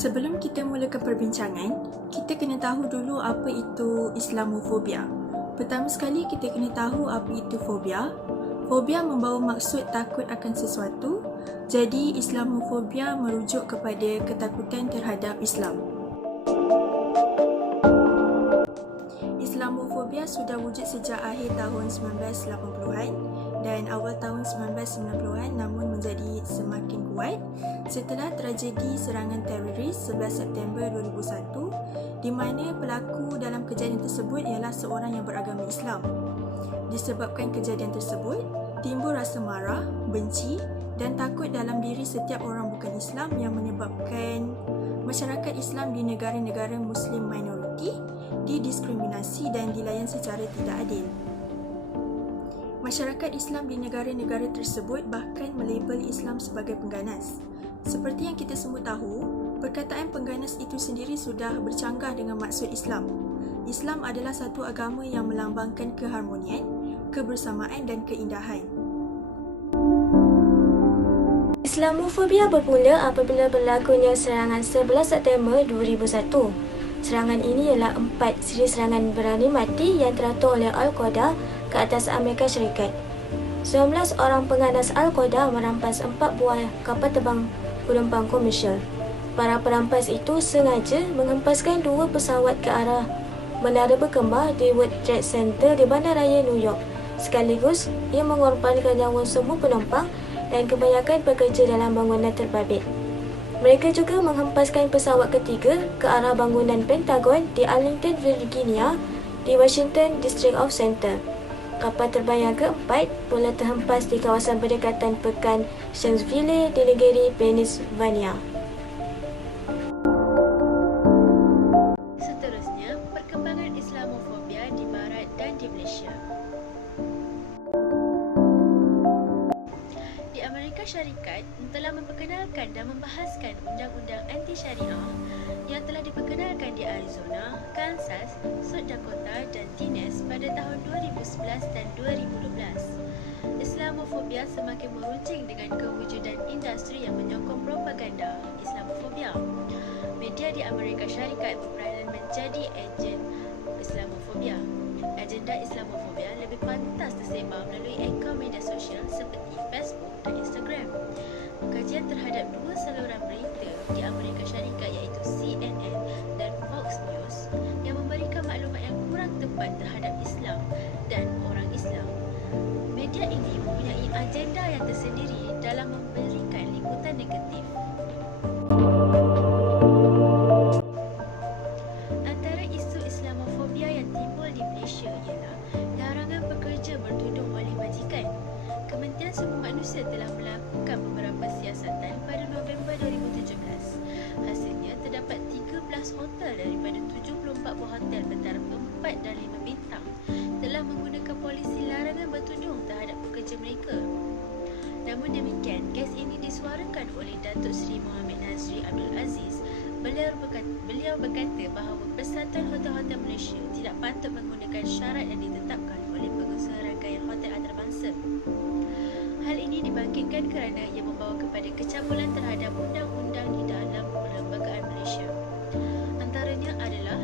Sebelum kita mulakan perbincangan, kita kena tahu dulu apa itu Islamofobia. Pertama sekali kita kena tahu apa itu fobia. Fobia membawa maksud takut akan sesuatu. Jadi Islamofobia merujuk kepada ketakutan terhadap Islam. Islamofobia sudah wujud sejak akhir tahun 1980-an dan awal tahun 1990-an, namun menjadi semakin kuat setelah tragedi serangan teroris 11 September 2001 di mana pelaku dalam kejadian tersebut ialah seorang yang beragama Islam. Disebabkan kejadian tersebut, timbul rasa marah, benci dan takut dalam diri setiap orang bukan Islam yang menyebabkan masyarakat Islam di negara-negara Muslim minoriti didiskriminasi dan dilayan secara tidak adil. Masyarakat Islam di negara-negara tersebut bahkan melabel Islam sebagai pengganas. Seperti yang kita semua tahu, perkataan pengganas itu sendiri sudah bercanggah dengan maksud Islam. Islam adalah satu agama yang melambangkan keharmonian, kebersamaan dan keindahan. Islamofobia bermula apabila berlakunya serangan 11 September 2001. Serangan ini ialah 4 siri serangan berani mati yang teratur oleh Al-Qaeda ke atas Amerika Syarikat. 19 orang pengganas Al-Qaeda merampas 4 buah kapal terbang penumpang komersial. Para perampas itu sengaja menghempaskan 2 pesawat ke arah menara berkembar di World Trade Center di Bandaraya New York. Sekaligus, ia mengorbankan nyawa semua penumpang dan kebanyakan pekerja dalam bangunan terbabit. Mereka juga menghempaskan pesawat ketiga ke arah bangunan Pentagon di Arlington, Virginia di Washington District of Center. Kapal terbang yang keempat pula terhempas di kawasan berdekatan pekan Shanksville di negeri Pennsylvania. Seterusnya, perkembangan Islamofobia di Barat dan di Malaysia. Di Amerika Syarikat telah memperkenalkan dan membahaskan undang-undang anti-syariah yang telah diperkenalkan di Arizona, Kansas, South Dakota dan Tennessee pada tahun 2011 dan 2012. Islamofobia semakin meruncing dengan kewujudan industri yang menyokong propaganda Islamofobia. Media di Amerika Syarikat berperanan menjadi ejen Islamofobia. Agenda Islamofobia lebih pantas tersebar melalui akaun media sosial seperti Facebook dan Instagram. Kajian terhadap 2 saluran berita di Amerika Syarikat iaitu CNN dan Fox News yang memberikan maklumat yang kurang tepat terhadap Islam dan orang Islam. Media ini mempunyai agenda yang tersendiri dalam memberikan liputan negatif. Antara isu Islamofobia yang timbul di Malaysia ialah larangan pekerja bertudung oleh majikan. Kementerian Sumber Manusia telah melakukan beberapa siasatan pada November 2017. Hasilnya, terdapat 13 hotel daripada 74 buah hotel bertaraf 4 dan 5 bintang telah menggunakan polisi larangan bertudung terhadap pekerja mereka. Namun demikian, kes ini disuarakan oleh Datuk Seri Mohamed Nazri Abdul Aziz. Beliau berkata bahawa Persatuan Hotel-Hotel Malaysia tidak patut menggunakan syarat yang ditetapkan oleh pengusaha rangkaian hotel antarabangsa. Hal ini dibangkitkan kerana ia membawa kepada kecabulan terhadap undang-undang di dalam perlembagaan Malaysia. Antaranya adalah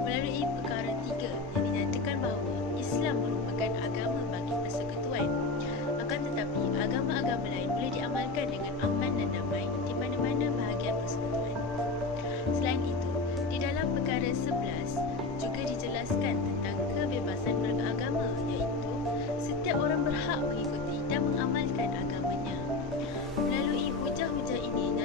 melalui perkara 3 yang dinyatakan bahawa Islam merupakan agama bagi persekutuan. Akan tetapi, agama-agama lain boleh diamalkan dengan aman dan damai di mana-mana bahagian persekutuan. Selain itu, di dalam perkara 11 juga dijelaskan tentang kebebasan beragama, iaitu setiap orang berhak mengikuti dan mengamalkan agamanya. Melalui hujah-hujah ini,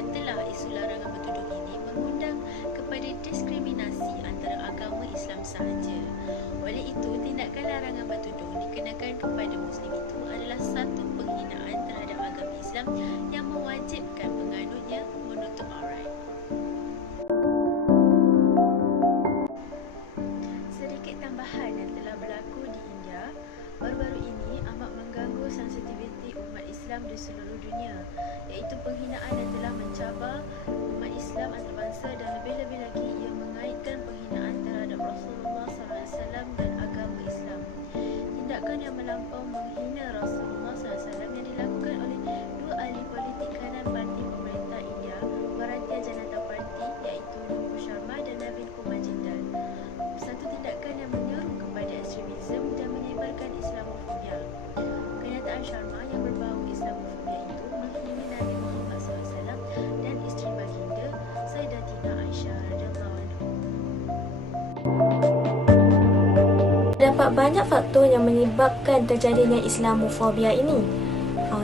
Terdapat banyak faktor yang menyebabkan terjadinya Islamofobia ini.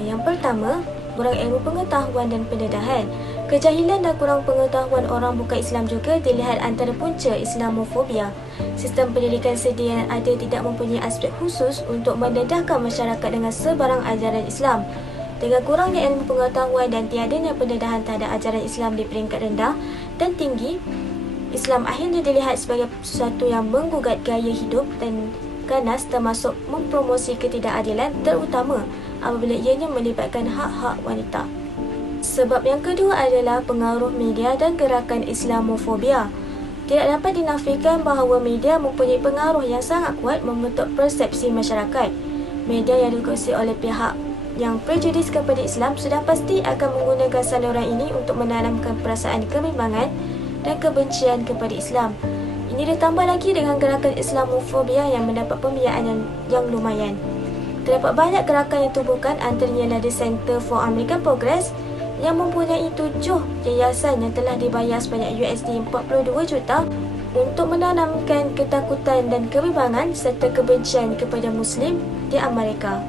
Yang pertama, kurang ilmu pengetahuan dan pendedahan. Kejahilan dan kurang pengetahuan orang bukan Islam juga dilihat antara punca Islamofobia. Sistem pendidikan sedia yang ada tidak mempunyai aspek khusus untuk mendedahkan masyarakat dengan sebarang ajaran Islam. Dengan kurangnya ilmu pengetahuan dan tiadanya pendedahan terhadap ajaran Islam di peringkat rendah dan tinggi, Islam akhirnya dilihat sebagai sesuatu yang menggugat gaya hidup dan ganas, termasuk mempromosi ketidakadilan, terutama apabila ianya melibatkan hak-hak wanita. Sebab yang kedua adalah pengaruh media dan gerakan Islamofobia. Tidak dapat dinafikan bahawa media mempunyai pengaruh yang sangat kuat membentuk persepsi masyarakat. Media yang dikuasai oleh pihak yang prejudis kepada Islam sudah pasti akan menggunakan saluran ini untuk menanamkan perasaan kebimbangan dan kebencian kepada Islam. Ini ditambah lagi dengan gerakan Islamofobia yang mendapat pembiayaan yang lumayan. Terdapat banyak gerakan yang tubuhkan, antaranya The Center for American Progress yang mempunyai 7 yayasan yang telah dibayar sebanyak USD 42 juta untuk menanamkan ketakutan dan kebimbangan serta kebencian kepada Muslim di Amerika.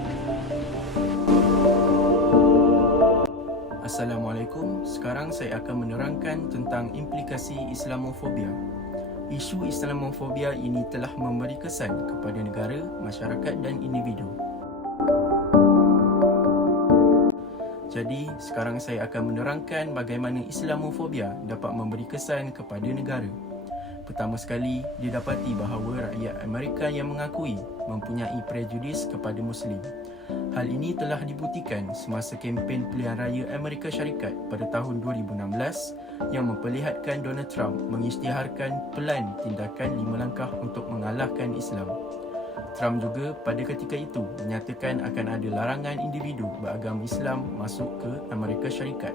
Assalamualaikum. Sekarang saya akan menerangkan tentang implikasi Islamofobia. Isu Islamofobia ini telah memberi kesan kepada negara, masyarakat dan individu. Jadi, sekarang saya akan menerangkan bagaimana Islamofobia dapat memberi kesan kepada negara. Pertama sekali, didapati bahawa rakyat Amerika yang mengakui mempunyai prejudis kepada Muslim. Hal ini telah dibuktikan semasa kempen pilihan raya Amerika Syarikat pada tahun 2016 yang memperlihatkan Donald Trump mengisytiharkan pelan tindakan 5 langkah untuk mengalahkan Islam. Trump juga pada ketika itu menyatakan akan ada larangan individu beragama Islam masuk ke Amerika Syarikat.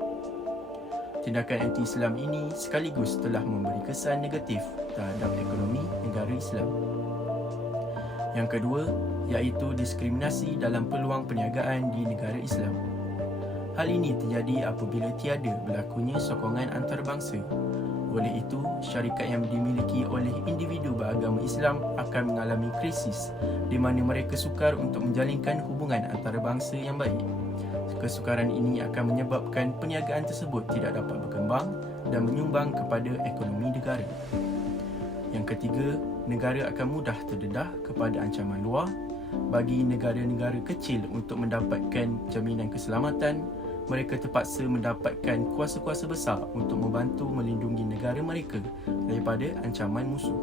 Tindakan anti-Islam ini sekaligus telah memberi kesan negatif terhadap ekonomi negara Islam. Yang kedua, iaitu diskriminasi dalam peluang perniagaan di negara Islam. Hal ini terjadi apabila tiada berlakunya sokongan antarabangsa. Oleh itu, syarikat yang dimiliki oleh individu beragama Islam akan mengalami krisis di mana mereka sukar untuk menjalinkan hubungan antarabangsa yang baik. Kesukaran ini akan menyebabkan perniagaan tersebut tidak dapat berkembang dan menyumbang kepada ekonomi negara. Yang ketiga, negara akan mudah terdedah kepada ancaman luar. Bagi negara-negara kecil untuk mendapatkan jaminan keselamatan, mereka terpaksa mendapatkan kuasa-kuasa besar untuk membantu melindungi negara mereka daripada ancaman musuh.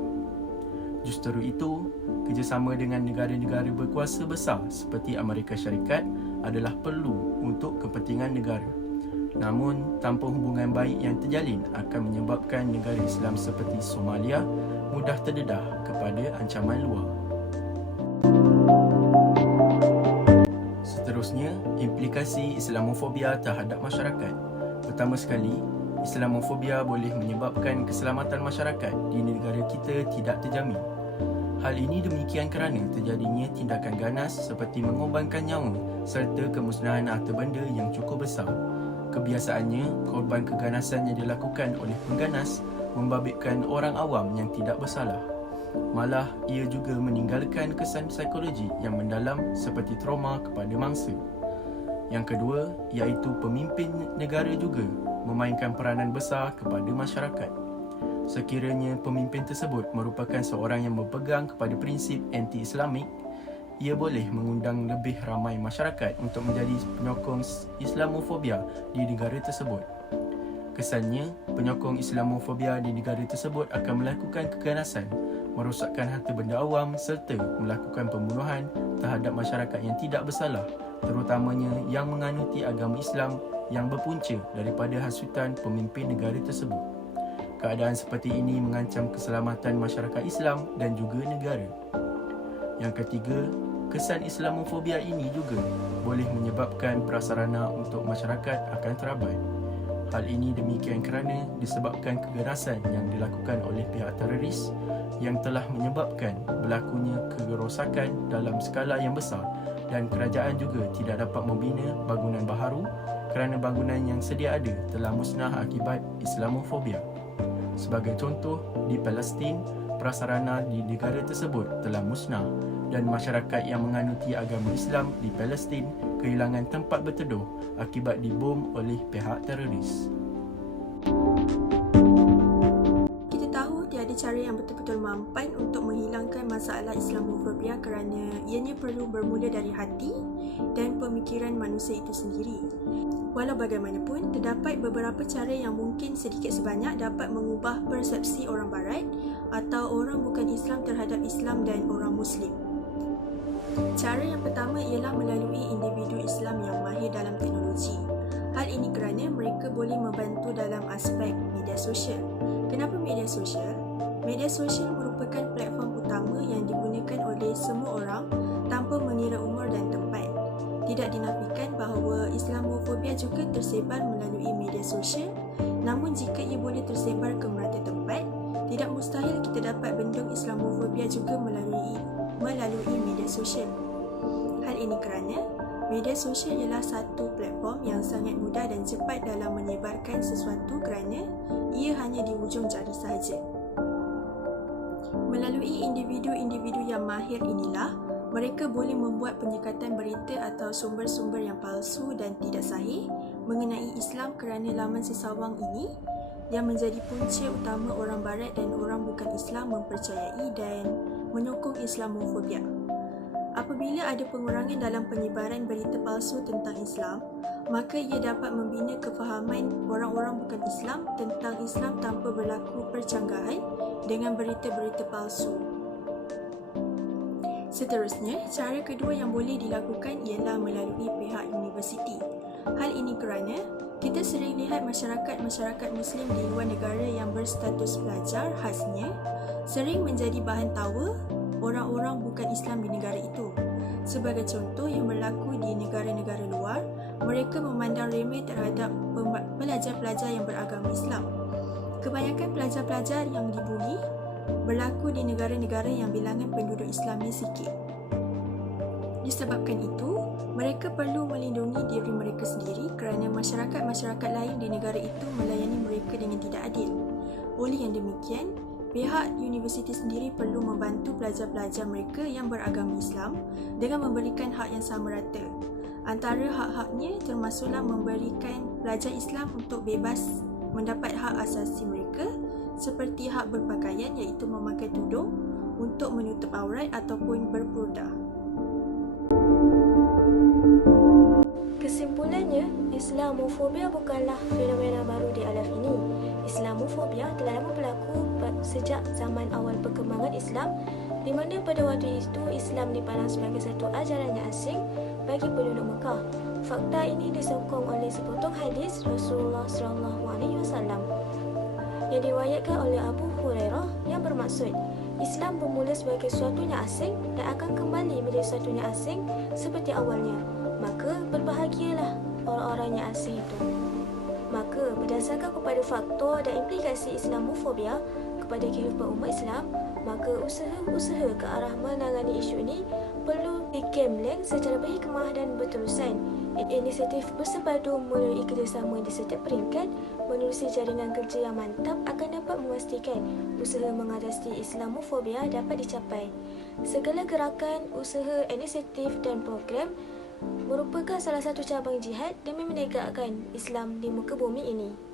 Justru itu, kerjasama dengan negara-negara berkuasa besar seperti Amerika Syarikat adalah perlu untuk kepentingan negara. Namun, tanpa hubungan baik yang terjalin akan menyebabkan negara Islam seperti Somalia mudah terdedah kepada ancaman luar. Seterusnya, implikasi Islamofobia terhadap masyarakat. Pertama sekali, Islamofobia boleh menyebabkan keselamatan masyarakat di negara kita tidak terjamin. Hal ini demikian kerana terjadinya tindakan ganas seperti mengorbankan nyawa serta kemusnahan harta benda yang cukup besar. Kebiasaannya, korban keganasan yang dilakukan oleh pengganas membabitkan orang awam yang tidak bersalah. Malah, ia juga meninggalkan kesan psikologi yang mendalam seperti trauma kepada mangsa. Yang kedua, iaitu pemimpin negara juga memainkan peranan besar kepada masyarakat. Sekiranya pemimpin tersebut merupakan seorang yang berpegang kepada prinsip anti-Islamik, ia boleh mengundang lebih ramai masyarakat untuk menjadi penyokong Islamofobia di negara tersebut. Kesannya, penyokong Islamofobia di negara tersebut akan melakukan keganasan, merosakkan harta benda awam serta melakukan pembunuhan terhadap masyarakat yang tidak bersalah, terutamanya yang menganuti agama Islam yang berpunca daripada hasutan pemimpin negara tersebut. Keadaan seperti ini mengancam keselamatan masyarakat Islam dan juga negara. Yang ketiga, kesan Islamofobia ini juga boleh menyebabkan prasarana untuk masyarakat akan terabai. Hal ini demikian kerana disebabkan keganasan yang dilakukan oleh pihak teroris yang telah menyebabkan berlakunya kerosakan dalam skala yang besar dan kerajaan juga tidak dapat membina bangunan baharu kerana bangunan yang sedia ada telah musnah akibat Islamofobia. Sebagai contoh, di Palestin, prasarana di negara tersebut telah musnah dan masyarakat yang menganuti agama Islam di Palestin kehilangan tempat berteduh akibat dibom oleh pihak teroris. Kita tahu tiada cara yang betul-betul mampan untuk menghilangkan masalah Islamofobia kerana ianya perlu bermula dari hati dan pemikiran manusia itu sendiri. Walau bagaimanapun, terdapat beberapa cara yang mungkin sedikit sebanyak dapat mengubah persepsi orang Barat atau orang bukan Islam terhadap Islam dan orang Muslim. Cara yang pertama ialah melalui individu Islam yang mahir dalam teknologi. Hal ini kerana mereka boleh membantu dalam aspek media sosial. Kenapa media sosial? Media sosial merupakan platform utama yang digunakan oleh semua orang tanpa mengira umur dan tempat. Tidak dinafikan bahawa Islamofobia juga tersebar melalui media sosial, namun jika ia boleh tersebar ke merata tempat, tidak mustahil kita dapat bendung Islamofobia juga melalui media sosial. Hal ini kerana media sosial ialah satu platform yang sangat mudah dan cepat dalam menyebarkan sesuatu kerana ia hanya di hujung jari sahaja. Melalui individu-individu yang mahir inilah, mereka boleh membuat penyekatan berita atau sumber-sumber yang palsu dan tidak sahih mengenai Islam kerana laman sesawang ini yang menjadi punca utama orang Barat dan orang bukan Islam mempercayai dan menyokong Islamofobia. Apabila ada pengurangan dalam penyebaran berita palsu tentang Islam, maka ia dapat membina kefahaman orang-orang bukan Islam tentang Islam tanpa berlaku percanggahan dengan berita-berita palsu. Seterusnya, cara kedua yang boleh dilakukan ialah melalui pihak universiti. Hal ini kerana kita sering lihat masyarakat Muslim di luar negara yang berstatus pelajar khasnya sering menjadi bahan tawa orang-orang bukan Islam di negara itu. Sebagai contoh yang berlaku di negara-negara luar, mereka memandang remeh terhadap pelajar-pelajar yang beragama Islam. Kebanyakan pelajar-pelajar yang dibuli berlaku di negara-negara yang bilangan penduduk Islamnya sikit. Disebabkan itu, mereka perlu melindungi diri mereka sendiri kerana masyarakat-masyarakat lain di negara itu melayani mereka dengan tidak adil. Oleh yang demikian, pihak universiti sendiri perlu membantu pelajar-pelajar mereka yang beragama Islam dengan memberikan hak yang sama rata. Antara hak-haknya termasuklah memberikan pelajar Islam untuk bebas mendapat hak asasi mereka seperti hak berpakaian iaitu memakai tudung untuk menutup aurat ataupun berpurdah. Kesimpulannya, Islamofobia bukanlah fenomena baru di alam ini. Islamofobia telah lama berlaku sejak zaman awal perkembangan Islam, di mana pada waktu itu Islam dipandang sebagai satu ajaran yang asing bagi penduduk Mekah. Fakta ini disokong oleh sepotong hadis Rasulullah SAW yang diriwayatkan oleh Abu Hurairah yang bermaksud Islam bermula sebagai sesuatu yang asing dan akan kembali menjadi sesuatu yang asing seperti awalnya. Maka berbahagialah orang-orang yang asing itu. Maka berdasarkan kepada faktor dan implikasi Islamofobia kepada kehidupan umat Islam, maka usaha-usaha ke arah menangani isu ini perlu digembleng secara berhikmah dan berterusan. Inisiatif bersepadu melalui kerjasama di setiap peringkat menerusi jaringan kerja yang mantap akan dapat memastikan usaha mengatasi Islamofobia dapat dicapai. Segala gerakan, usaha, inisiatif dan program merupakan salah satu cabang jihad demi menegakkan Islam di muka bumi ini.